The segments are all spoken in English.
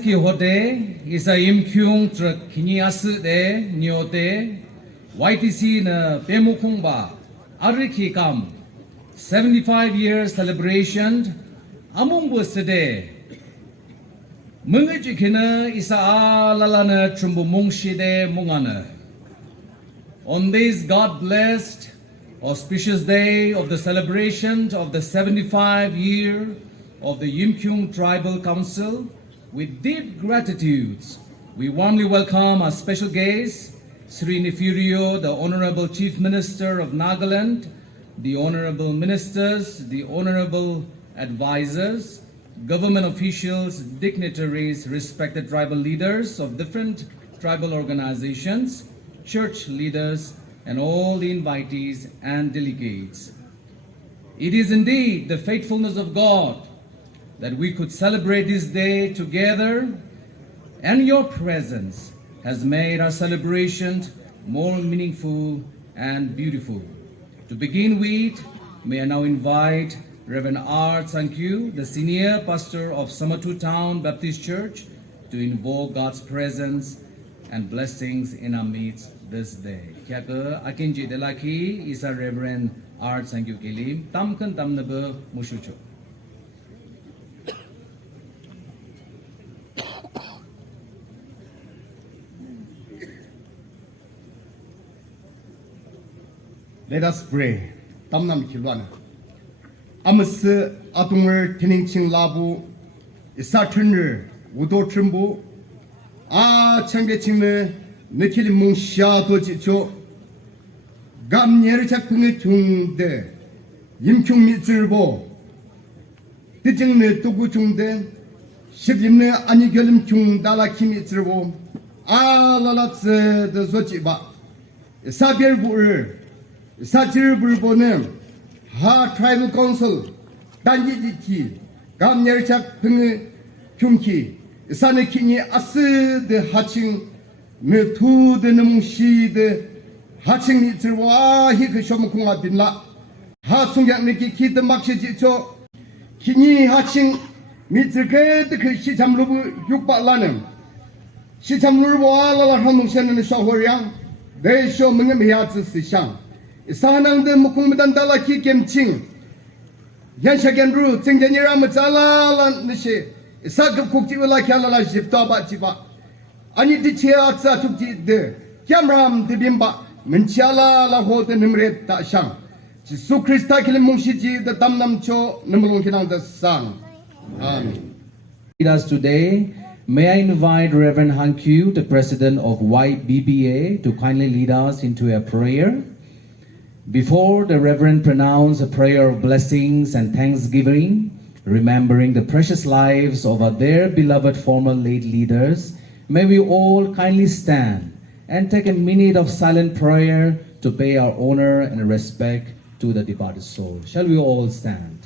ki hote isa imkyung trak kini asu de nyote YTC na pemukung ba ariki kam 75 years celebration among busade mungajikina isa alalana trumbu mungshide mungana. On this God blessed auspicious day of the celebration of the 75 year of the Yimkyung Tribal Council, with deep gratitude, we warmly welcome our special guest, Sri Nefurio, the Honorable Chief Minister of Nagaland, the Honorable Ministers, the Honorable Advisors, government officials, dignitaries, respected tribal leaders of different tribal organizations, church leaders, and all the invitees and delegates. It is indeed the faithfulness of God that we could celebrate this day together, and your presence has made our celebration more meaningful and beautiful. To begin with, may I now invite Reverend R. Tsankyu, the senior pastor of Samatu Town Baptist Church, to invoke God's presence and blessings in our midst this day. Kyaka akinji delaki is a Reverend R. Tsankyu Kilim, tamkan tamnaba mushucho. Let us pray. Tamnam kilwana. Amas atumur tining labu isaturner udo trimbu change chingme nekili mungsha to jicho gam nyer 작품의 중대 임충 미질보 디징네 두구 중대 십임네 아니 결림 중 달라 키미 질보 라랍스 더 소지바 사별부를 사질불보는 하 트라이벌 카운슬 단지지티 감열작 등의 중키 사네키니 아스드 하칭 메투드 능시드 하칭 미들와 히그 쇼무콩아 빈라 하송양네키 키드 막시지초 키니 하칭 미들게드 그 시참루부 육발라는 시참루부와 알라라 하몽샤는 샤호량 내쇼 멍음해야지 시상 사낭드 무콩무단 달라키 겜칭 연샤겐루 쟁쟁이라면 잘라란 느시 사급 국지울라 캬라라 집도바 지바 아니 디치아자 tuk지드 캬람 디빔바 menchiala la hote nimret ta shang jisu krista kile mungshiji the damnamcho nimlung kinang the sang amen. Lead us today. May I invite Reverend Hankyu, the president of YBBA, to kindly lead us into a prayer. Before the Reverend pronounce a prayer of blessings and thanksgiving, remembering the precious lives of our dear beloved former late leaders, may we all kindly stand and take a minute of silent prayer to pay our honor and respect to the departed soul. Shall we all stand?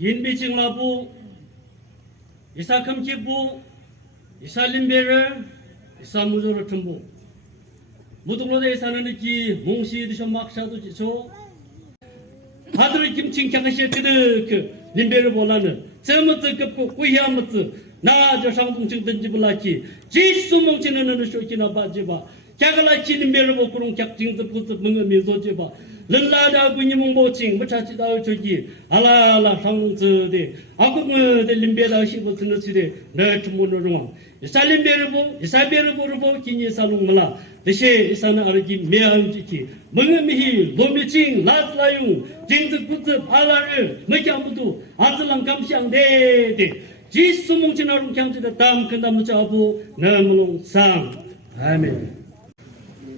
인비징라부 이사컴키부 이살림베르 이사무조르 tumbu 무동로대 이사는기 몽시드쇼 막샤도 지초 하드르 김칭캬가시 그드 림베르 볼라는 저무트 급고 꾸히아무트 나저 상동증 던지불라키 지수몽치는 쇼키나 바지바 캬갈라치 림베르 보쿠롱 캬징드 부트 멍미조지바 른라다 군이몽보칭 무차치다 저기 알라라 상동즈데 아쿠무데 림베다 시부트느치데 너트무노롱 이살림베르보 이사베르보르보 기니살롱물라 대시 이사나 아르기 메앙지키 멍미히 로미칭 라슬라용 징드 부트 알라르 너캬무도 아슬랑 감시앙데데 지수몽치나롱 캬지다 담 근담무자부 나물롱 상 아멘.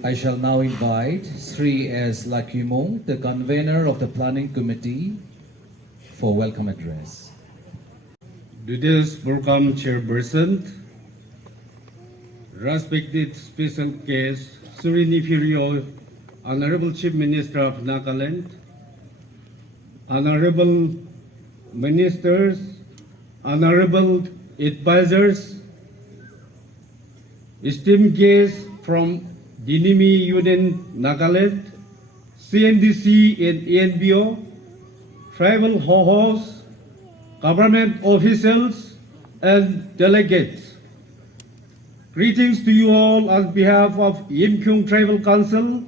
I shall now invite Sri S. Lakimong, the convener of the planning committee, for welcome address. Today's program chairperson, respected special guest, Sri Nefurio, Honorable Chief Minister of Nagaland, Honorable Ministers, Honorable Advisors, esteemed guests from Dinimi Union Nagaland, CNDC and ANBO, tribal hosts, government officials, and delegates. Greetings to you all on behalf of Yim Kyung Tribal Council,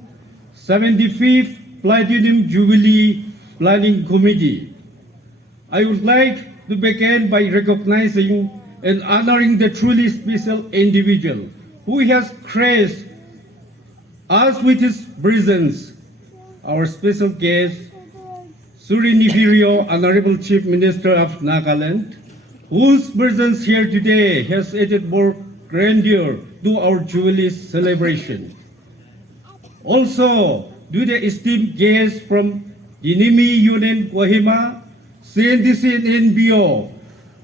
75th Platinum Jubilee Planning Committee. I would like to begin by recognizing and honoring the truly special individual who has graced us with his presence, our special guest, Suri Nifirio, Honorable Chief Minister of Nagaland, whose presence here today has added more grandeur to our Jubilee celebration. Also, to the esteemed guests from Dinimi Yunen Kohima, CNDC and NBO,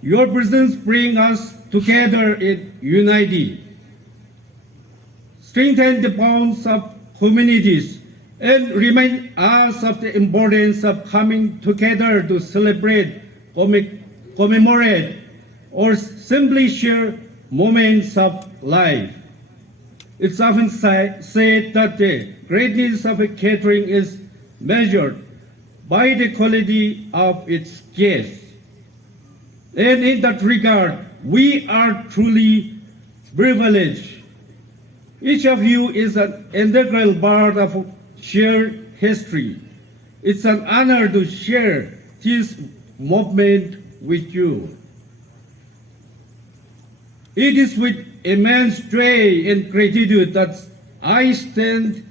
your presence brings us together in unity, strengthen the bonds of communities, and remind us of the importance of coming together to celebrate, commemorate, or simply share moments of life. It's often said that the greatness of a gathering is measured by the quality of its guests. And in that regard, we are truly privileged. Each of you is an integral part of shared history. It's an honor to share this movement with you. It is with immense joy and gratitude that I stand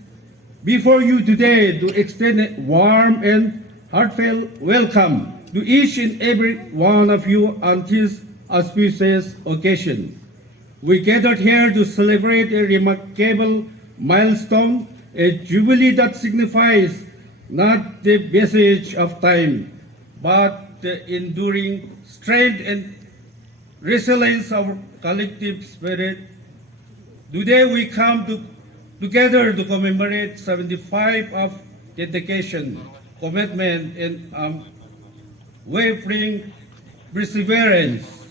before you today to extend a warm and heartfelt welcome to each and every one of you on this auspicious occasion. We gathered here to celebrate a remarkable milestone, a jubilee that signifies not the passage of time, but the enduring strength and resilience of our collective spirit. Today we come together to commemorate 75 of dedication, commitment, and unwavering perseverance.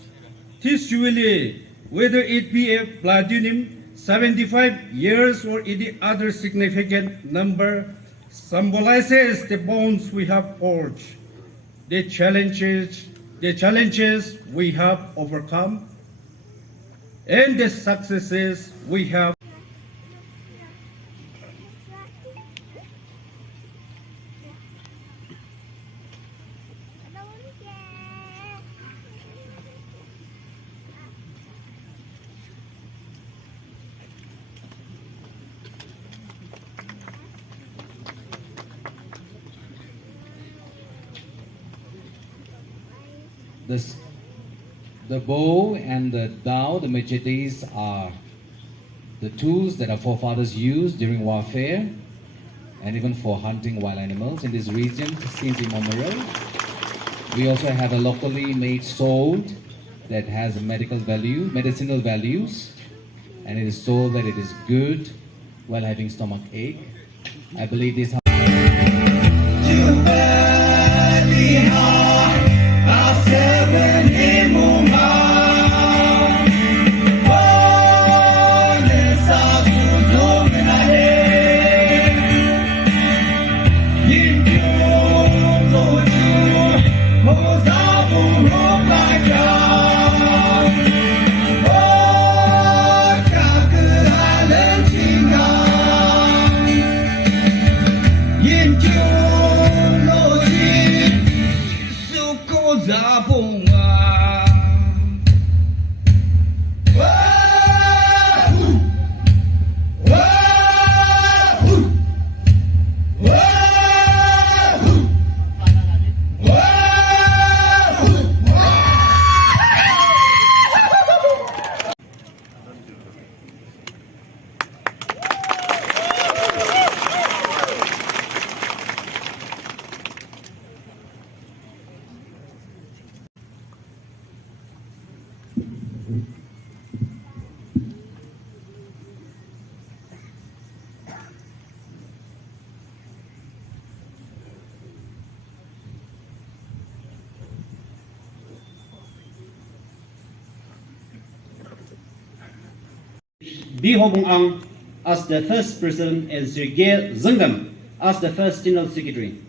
This jubilee, whether it be a platinum, 75 years, or any other significant number, symbolizes the bonds we have forged, the challenges we have overcome, and the successes we have. The bow and the dao, the machetes, are the tools that our forefathers used during warfare and even for hunting wild animals in this region since immemorial. We also have a locally made sword that has medicinal values, and it is told that it is good while having stomach ache. I believe this. Bi Hobong Ang as the first president and Sir Gail Zengam as the first general secretary.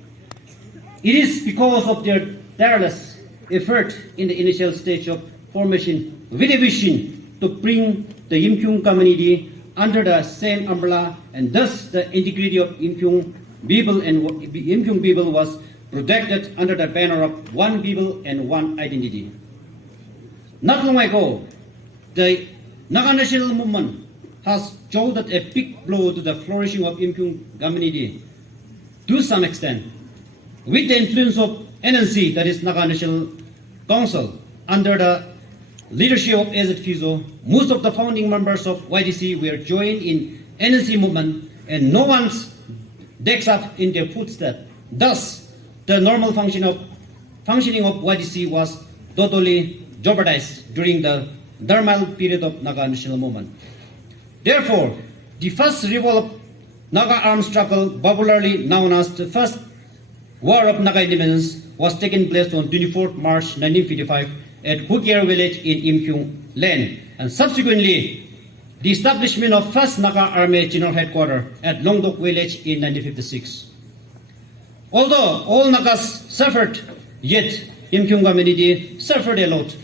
It is because of their tireless effort in the initial stage of formation with a vision to bring the Yimkyung community under the same umbrella, and thus the integrity of Yimkyung people was protected under the banner of one people and one identity. Not long ago, the Naga national movement has jolted a big blow to the flourishing of Yimkyung community to some extent. With the influence of NNC, that is Naga National Council, under the leadership of AZ Fizo, most of the founding members of YDC were joined in NNC movement, and no one's decks up in their footsteps. Thus, the normal functioning of YDC was totally jeopardized during the normal period of Naga National Movement. Therefore, the first revolt of Naga armed struggle, popularly known as the First War of Naga Independence, was taking place on 24th March 1955 at Hukier village in Yimkyung land, and subsequently the establishment of First Naga Army General Headquarters at Longdok village in 1956. Although all Nagas suffered, yet Yimkyung community suffered a lot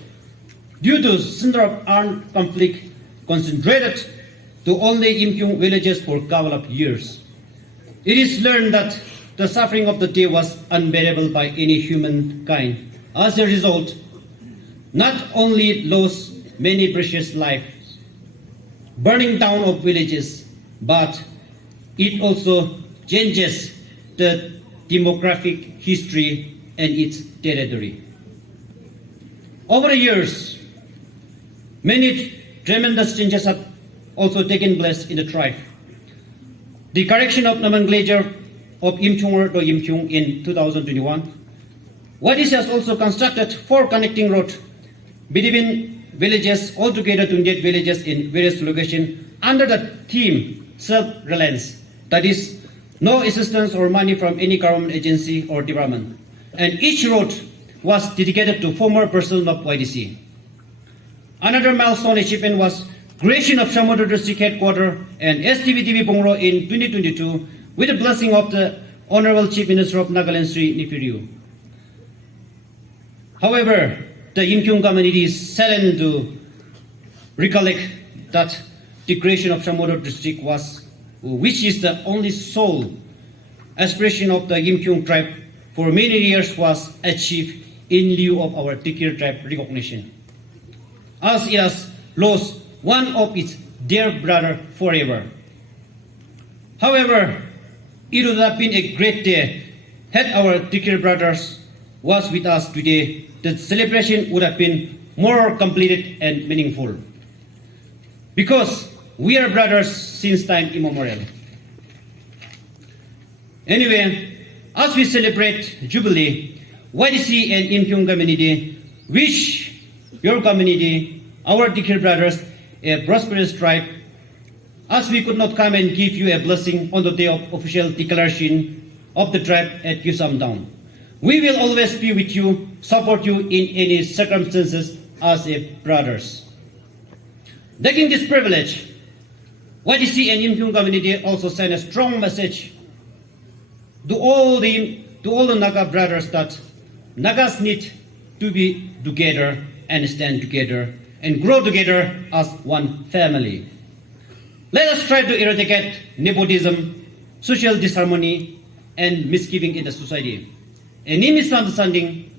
due to center of armed conflict concentrated to only Yimkyung villages for a couple of years. It is learned that the suffering of the day was unbearable by any humankind. As a result, not only lost many precious lives, burning down of villages, but it also changes the demographic history and its territory. Over the years, many tremendous changes have also taken place in the tribe. The correction of nomenclature of Yimkyung to Yimkyung in 2021. YDC has also constructed 4 connecting roads between villages, altogether 28 villages in various locations under the theme self-reliance, that is, no assistance or money from any government agency or department. And each road was dedicated to former personnel of YDC. Another milestone achievement was creation of Samudra District Headquarters and STBTV Bongro in 2022 with the blessing of the Honorable Chief Minister of Nagaland, Sri Nifiryu. However, the Yimkyung community is saddened to recollect that the creation of Samudra District which is the only sole aspiration of the Yimkyung tribe for many years, was achieved in lieu of our Tikir tribe recognition, as it has lost one of its dear brother forever. However, it would have been a great day had our Tikir brothers was with us today. The celebration would have been more completed and meaningful, because we are brothers since time immemorial. Anyway, as we celebrate Jubilee, YDC and Yimkyung community wish your community, our Tikir brothers, a prosperous tribe, as we could not come and give you a blessing on the day of official declaration of the tribe at Yusam Town. We will always be with you, support you in any circumstances as a brothers. Taking this privilege, YDC and Yimkyung community also send a strong message to all the Naga brothers that Nagas need to be together and stand together and grow together as one family. Let us try to eradicate nepotism, social disharmony, and misgiving in the society. Any misunderstanding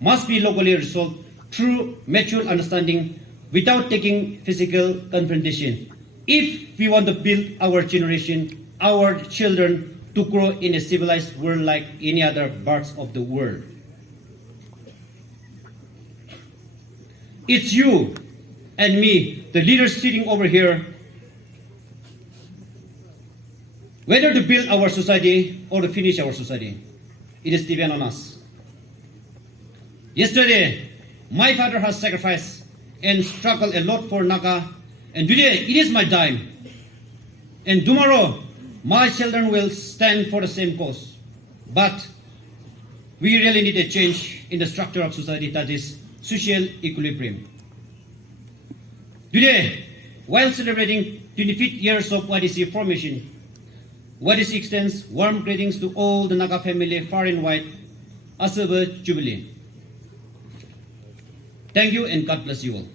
must be locally resolved through mutual understanding without taking physical confrontation. If we want to build our generation, our children, to grow in a civilized world like any other parts of the world. It's you and me, the leaders sitting over here, whether to build our society or to finish our society. It is depend on us. Yesterday, my father has sacrificed and struggled a lot for Naga, and today it is my time. And tomorrow, my children will stand for the same cause. But we really need a change in the structure of society, that is social equilibrium. Today, while celebrating 25 years of YDC formation, YDC extends warm greetings to all the Naga family far and wide as of Jubilee. Thank you and God bless you all.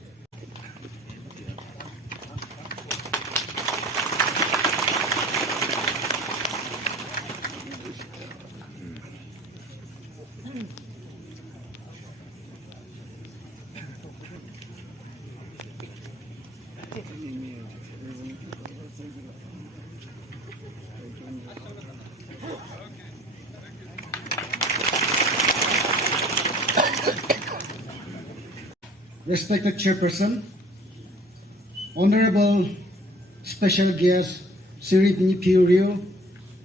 Respected Chairperson, Honorable Special Guest Sri Pinipio Rio,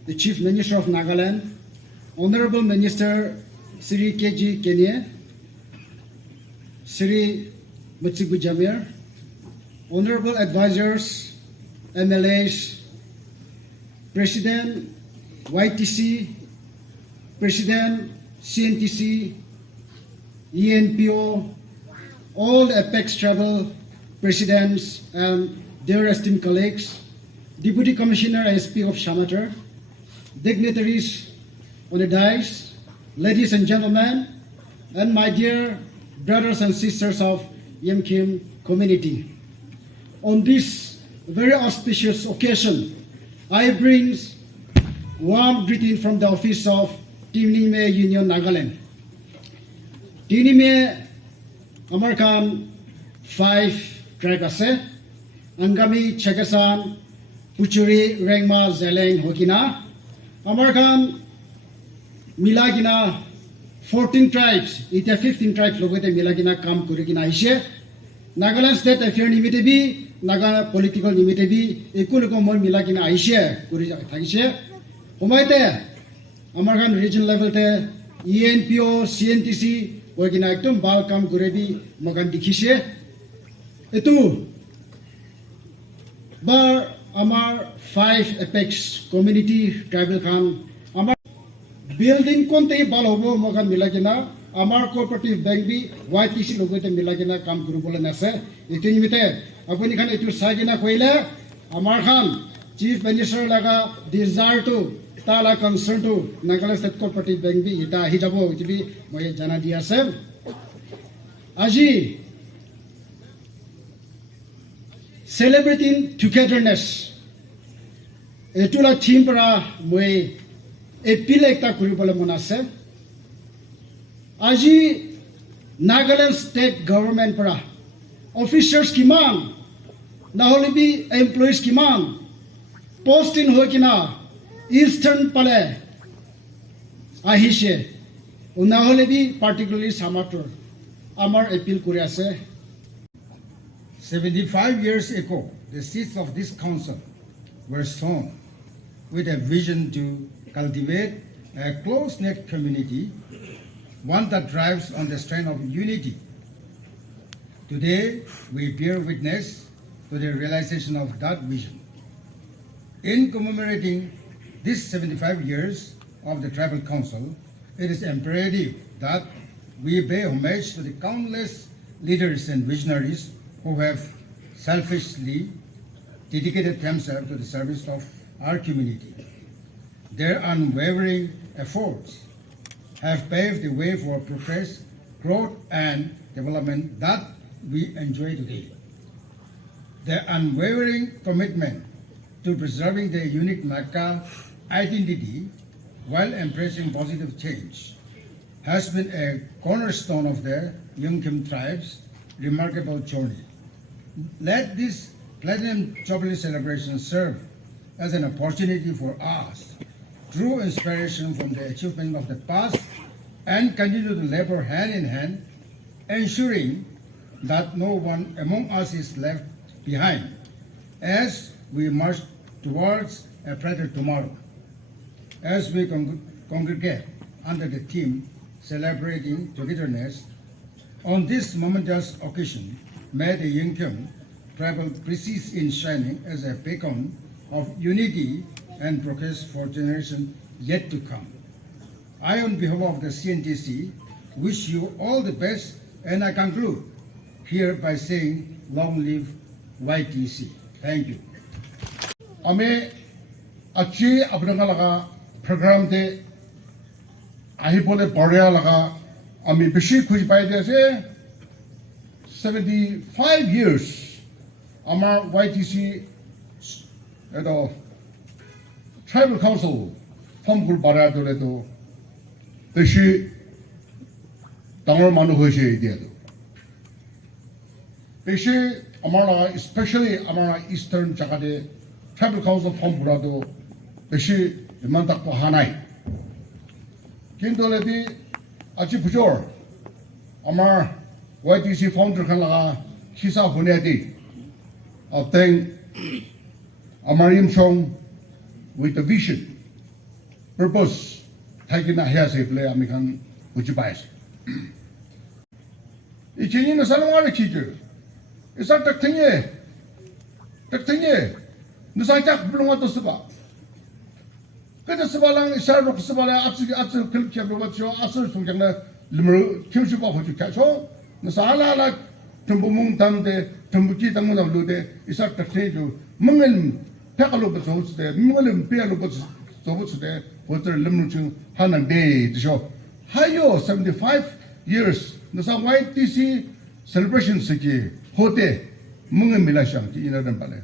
the Chief Minister of Nagaland, Honorable Minister Sri K.G. Kenya, Sri Mutsibu Jamir, Honorable Advisors, MLAs, President YTC, President CNTC, ENPO, all the Apex Travel presidents and their esteemed colleagues, Deputy Commissioner SP of Shamatar, dignitaries on the dais, ladies and gentlemen, and my dear brothers and sisters of Yem Kim community. On this very auspicious occasion, I bring warm greeting from the office of Tinime Union Nagaland. Tinime আমাৰ কাম 5 tribe আছে আংগামী চেকেসান পুচুৰি ৰেংমা জেলেং হকিনা আমাৰ কাম মিলাগিনা 14 ট্ৰাইবস এটা 15 ট্ৰাইবস লগতে মিলাগিনা কাম কৰি কিনা আহিছে Nagaland state affair নিমিতেবি Naga political নিমিতেবি একোলকো মই মিলাগিনা আহিছে কৰি থাকিছে সময়তে আমাৰ কাম ৰিজন লেভেলতে ENPO CNTC ওইকিনা একদম ভাল কাম করে দি মগান দেখিছে এটু বার আমার 5 এপেক্স কমিউনিটি ট্রাইবেল খান আমার বিল্ডিং কোনতে ভাল হবো মগান মিলাকিনা আমার কোঅপারেটিভ ব্যাংক বি YTC লগতে মিলাকিনা কাম করবলে আছে এটু নিমিতে আপনি খান এটু সাইকিনা কইলে আমার খান চিফ মিনিস্টার লাগা ডিজায়ার টু তালা concern to Nagaland state cooperative bank বি এটা আহি যাব এইটো মই জানা দি আছে আজি celebrating togetherness এইটোলা থিম পৰা মই এপিল একটা কৰিবলৈ মন আছে আজি নাগালেণ্ড ষ্টেট গভৰ্ণমেণ্ট পৰা অফিচাৰ্ছ কিমান নহ'লে বি এমপ্লয়িজ কিমান পোষ্টিং হৈ কিনা ইষ্টাৰ্ণ পালে আহিছে নহ'লে বি পাৰ্টিকুলাৰলি সামাটোৰ আমাৰ এপিল কৰি আছে 75 years ago, the seeds of this council were sown with a vision to cultivate a close-knit community, one that thrives on the strength of unity. Today, we bear witness to the realization of that vision. In commemorating these 75 years of the Tribal Council, it is imperative that we pay homage to the countless leaders and visionaries who have selfishly dedicated themselves to the service of our community. Their unwavering efforts have paved the way for progress, growth, and development that we enjoy today. Their unwavering commitment to preserving their unique Naka identity while embracing positive change has been a cornerstone of the Yunkim tribe's remarkable journey. Let this Platinum Jubilee celebration serve as an opportunity for us, true inspiration from the achievement of the past, and continue to labor hand in hand, ensuring that no one among us is left behind as we march towards a brighter tomorrow. As we congregate under the theme celebrating togetherness, on this momentous occasion, may the Yunkim tribal persist in shining as a beacon of unity and progress for generations yet to come. I, on behalf of the CNTC, wish you all the best, and I conclude here by saying, long live YTC. Thank you. আমি আজি আপোনালোকৰ লগা প্ৰগ্ৰামতে আহিবলৈ বঢ়িয়া লগা আমি বেছি খুজি পাই দি আছে 75 years, our YTC, Tribal Council, Pomkul Baradoledo, the she, Dangar Manu Hoshi, the she, Amara, especially Amara Eastern Jakade, Tribal Council Pomburado, the she, the Mantak Hanai. Kindoledi, Achipujor, Amar YTC founder Kalaga, Kisa Hunedi, of Teng Amarim Song with the vision, purpose, taking a hair safe lay American, which you buy. It's in the Salamari teacher. It's not the thing, the thing, the Saita Brumato Suba. Kada Sabalang is Sarah Sabala, Atsu Kilkabacho, Asur from Limer, Kimshuba, what you catch all. The Sala like Tumbumung Tande, Tumbuki Tamuna Lude, is not the thing. Mungel Pekalobatos there, Mungel Pealobos there, what they're limiting Hanan Day to show. Hayo 75 years, the some white DC celebration city, Hote, Mungel Milasham, in Adam Bale.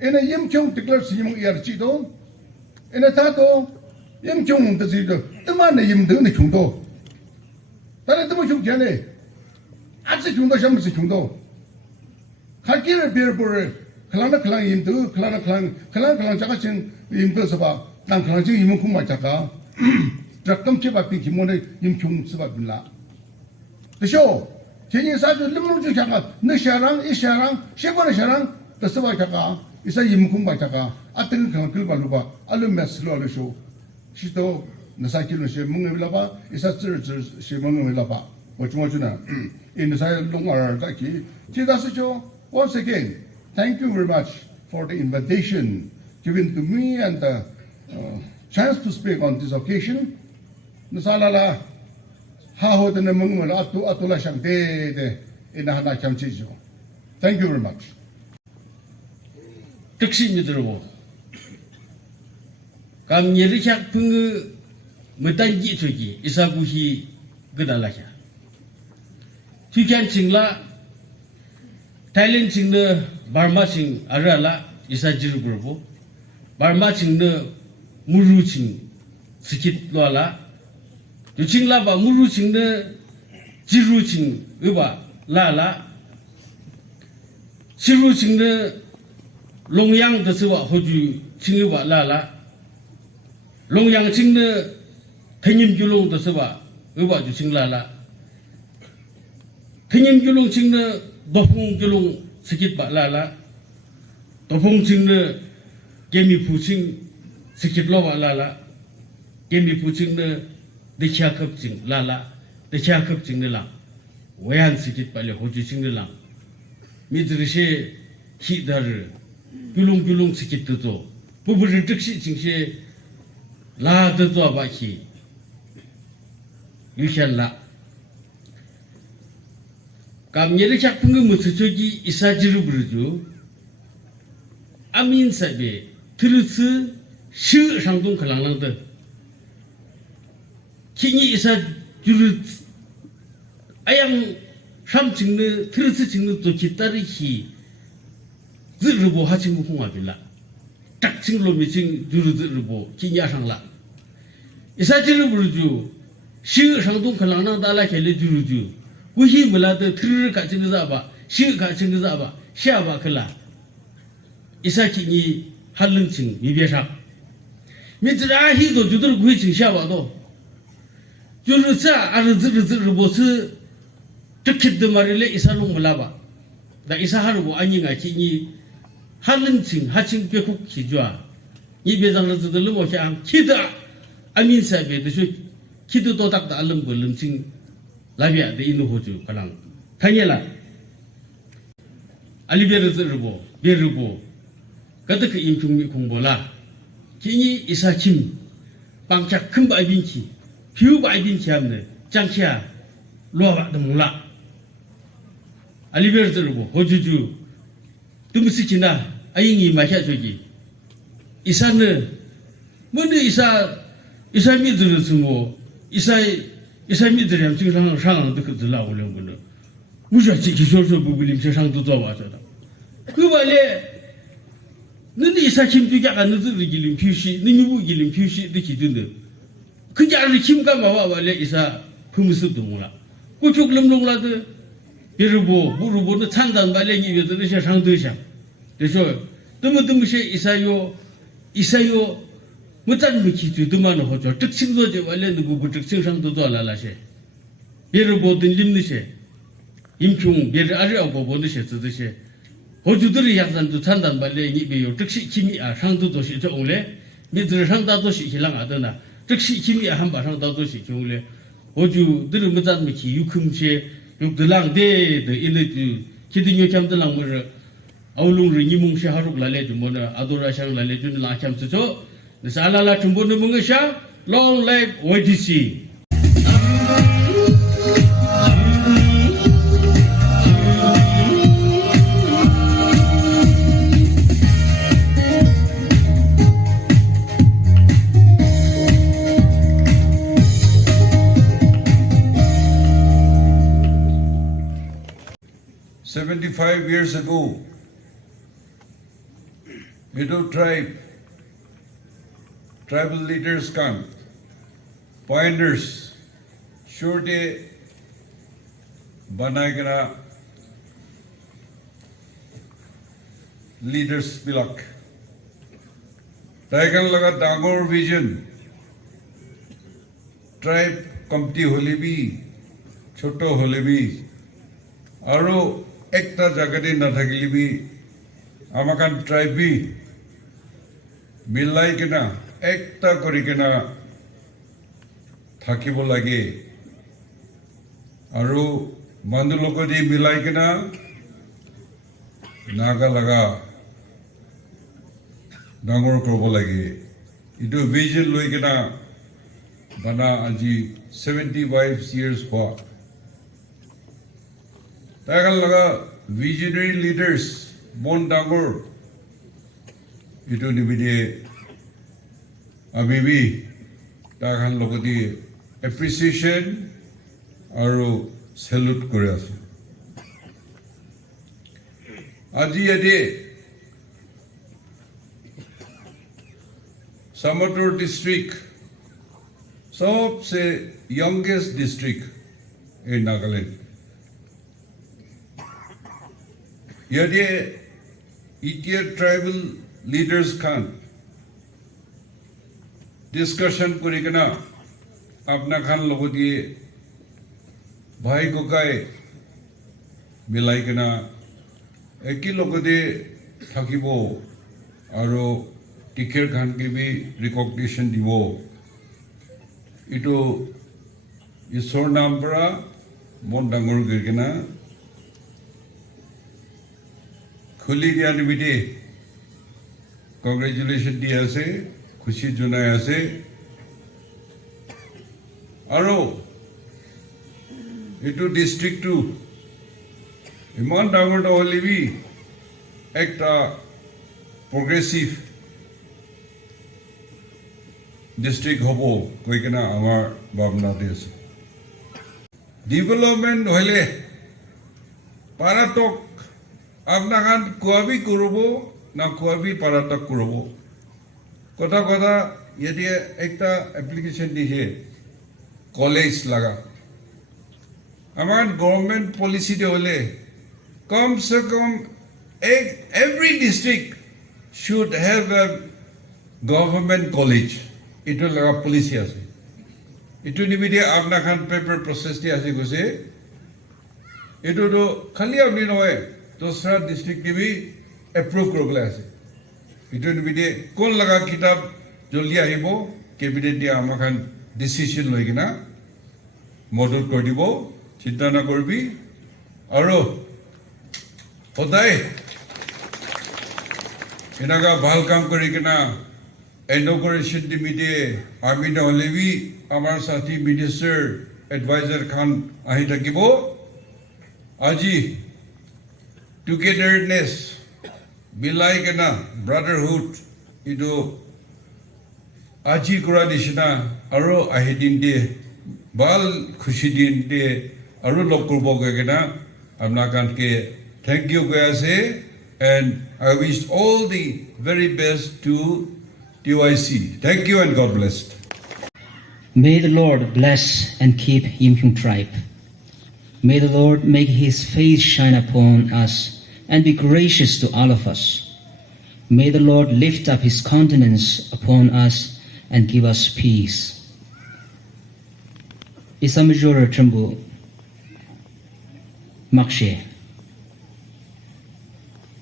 In a Yim Chung declares Yim Yarchito. In a tato, Yim Chung does it, the man Yim doing the Chundo. That is the much of Jane. At the Chundo Shams Chundo. Hakira beer bore, Kalana Klang Yim do, Kalana Klang Jackin Yim goes about, Tan Klanji Yimukuma Chaka, Drakam Chiba Pikimone Yim Chung Sababula. The show, changing such a Limu Chaka, Nisharang, Isharang, Shibana Sharang, the Sabaka, is a Yimukuma Chaka. I think Kilbaluba, Alumas Lola show. She told Nasaki she Mungavilaba, is a church she Mungavilaba. What you want to know? In the side of Lungar Daki, Chidasicho, once again, thank you very much for the invitation given to me and the chance to speak on this occasion. Nasalala, how the Mungal Atula Shante in the Hanakam Chijo. Thank you very much. Kam nyerichak pungu metanji choki isabuhi gedalacha. Tukan chingla Thailand chingna Burma ching arala isajiru grupo. Burma chingna muru ching sikit loala. Tu chingla ba muru chingna jiru ching uba lala. Jiru chingna longyang de sewa hoju ching uba lala. Long yang ching de Tenim Julong the Saba, Uba to Singlala. Tenim Julong ching the Dopung Julong Sikit Lala. Dopung ching the Gemi Puching Sikit Lova Lala. Gemi Puching the Chakap ching Lala, the Chakap ching the Lam. Wayan Sikit Pale Hoju ching the Lam. Midrishe Hidar Julong Sikit to do. Bubu Dixie ching she. La de doa baki, you shall la. Kam nyerichak pungu musuchogi isajiru bruju. Amin sabe, turutsu shu shangdung kalang de. Kini isajiru ayang sham chingne turutsu chingne to kitari hi zirubo hachingu hunga bila. Tak chinglo miching juru zirubo kinya shangla. Isa jiru buruju, shi shangdung kalang dala kele juruju. Wuhi mulade tur ka chingzaba, shi ka chingzaba, shaba kala. Isa kini halung ching mibeshak. Mitra hi do judur gui ching shaba do. Juru sa ar zirubo su tukit de marile isa lung mulaba. Da isa harubo anyinga kini halung ching haching pekuk kijwa. Ni bezang zidulu mo kyang kida. Amin sabe the shoot Kidu Totak the Alam Lumsing Lavia the Inu Hoju Kalang. Tanyela Alibera Rubo, Berubo, Kataka Impumi Kumbola, Kini Isachim, Bangchak Kumba Binchi, Pew by Binchiamne, Jankia, Loa the Mula Alibera Rubo, Hojuju, Dumsichina, Ayingi Machajogi, Isane, Mundi Isa midru sumo, Isa midru yang cing sang the Kuzla Ulunguno. 무자치 기소서 부빌림 세상도 좋아져다. 그 말에 너네 이사 힘주게 안 너들 길림 표시, 너네 부 길림 표시 너 기준데. 그 자를 힘가 마와 말에 이사 품습도 몰라. 고쪽 름롱라도 여러분 무르보도 찬단 말에 이거들 세상도 상. 그래서 드무드무시 이사요 못한 그 기준도만 하죠. 특징도 제 원래 누구 특징상도도 알아라세. 여러분들 림느세. 임충别人아리하고 보듯이 쓰듯이 호주들이 약산도 찬단 말래 이베요 특시 힘이 상도도 시 좋은래 니들 상다도 시 hilang하더나 특시 힘이 한바 상다도 시 좋은래 호주들은 뭐잔 미치 유금시 육들랑데 더 이너지 기딩요 참들랑 뭐 아울롱르 니몽시 하룩랄래 좀 뭐나 아도라샹 랄래 준 라참스죠 살라라 좀 보는 뭔가샤 long life ODC "75 years ago, Mido tribal leaders come, pioneers, sure they banagana leaders bilak. Taikan laga dangor vision, tribe committee hole bhi, choto hole bhi, aro ekta jagade na thakili bhi, amakan tribe bhi, milai kena, ekta kori kena, থাকিব লাগে আৰু মানুহ লগত মিলাই কিনা নাগা লগা ডাঙৰ কৰিব লাগে এইটো ভিজন লৈ কিনা বানা আজি 75 years হোৱা তাগা লগা visionary leaders বন ডাঙৰ এইটো নিবিদে আবিবি তাগান লগতি appreciation আৰু salute কৰি আছো আজি এতে Samatur district सबसे youngest district in Nagaland यदि इतिया tribal leaders खान discussion करी के ना अपना खान लोगों की भाई को काए मिलाई के ना एक ही लोगों दे थकीबो आरो टिकेर खान के भी रिकॉग्निशन दिवो इतो ईश्वर नाम परा मन डांगर करके ना खुली दिया निबिदे congratulation दिया से खुशी जुनाया से আৰু এইটো ডিস্ট্রিক্টটো ইমান ডাঙৰ নহলিবি একটা প্রগ্রেসিভ ডিস্ট্রিক্ট হব কৈ কিনা আমাৰ ভাবনাতে আছে ডেভেলপমেন্ট হলে পাৰাতক আপনাখান কোৱাবি কৰিব না কোৱাবি পাৰাতক কৰিব কথা কথা यदि একটা এপ্লিকেশন দিছে কলেজ লাগা আমার গভর্নমেন্ট পলিসিতে হলে কম সে কম every district should have a government college itu laga policy আছে itu নিবিদে আপনা খান পেপার প্রসেস দি আছে গছে itu তো খালি আপনি নয় দোসরা ডিস্ট্রিক্ট দিবি এপ্রুভ করবলে আছে itu নিবিদে কোন লাগা কিতাব জলদি আহিব ক্যাবিনেট দিয়া আমাখান ডিসিশন লৈ কিনা মদত কৰি দিব চিন্তা নকৰিবি আৰু সদায় এনেকা ভাল কাম কৰি কিনা ইনঅগ্ৰেশ্যন দিমিতে আমি নহলেবি আমাৰ সাথী মিনিষ্টাৰ এডভাইজাৰ খান আহি থাকিব আজি টুগেদাৰনেছ মিলাই কিনা ব্ৰাদাৰহুড ইটো আজি কৰা নিচিনা আৰু আহি দিন দিয়ে ভাল খুশি দিন দিয়ে আৰু লগ কৰিব গৈ কিনা Amnakanke, thank you Guyase, and I wish all the very best to TYC. Thank you and God bless. May the Lord bless and keep Yimkyung tribe. May the Lord make his face shine upon us and be gracious to all of us. May the Lord lift up his countenance upon us and give us peace. Isamajora Trumbu Makshe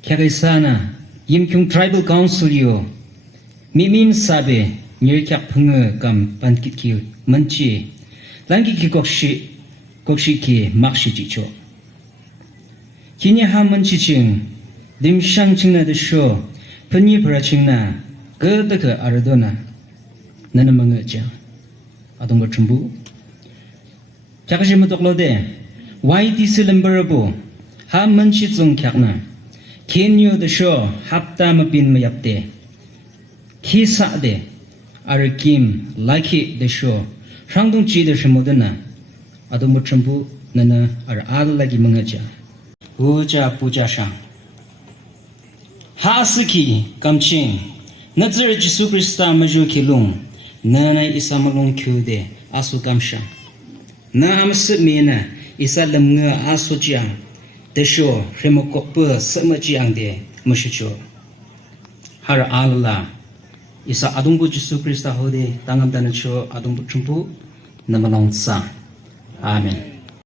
Kyagaisana Yimkyung Tribal Council yo Mimim Sabe Nyirkyak Punga Kam Pankitki Manchi Langiki Kokshi Ki Makshi Jicho Kinya Ha Manchi Ching Dim Shang Chingna de Sho Penyi Parachingna Gerdaka Aradona Nanamanga Jang Adonga Trumbu Chakashimatoklo YT Silamberabo Ha Manchi Zong Kyakna Kenyo de Sho Hapta Mapin Mayapte Kisa de Arakim Laki de Sho Shangdong Chi de Shimodana Adomutrambu Nana Ar Adalagi Mangaja Uja Puja Shang Hasiki Kamching Nazar Jisu Krista Maju Kilung Nana Isamalong Kude Asu Kamsha Na Amsmina Isalam Nga Asujang Desho Remokopur Samajiang de Mushicho Har Allah Isa Adumbu Jisu Krista Hode Tangam Danacho Adumbu Chumpu Namalong Sa Amen.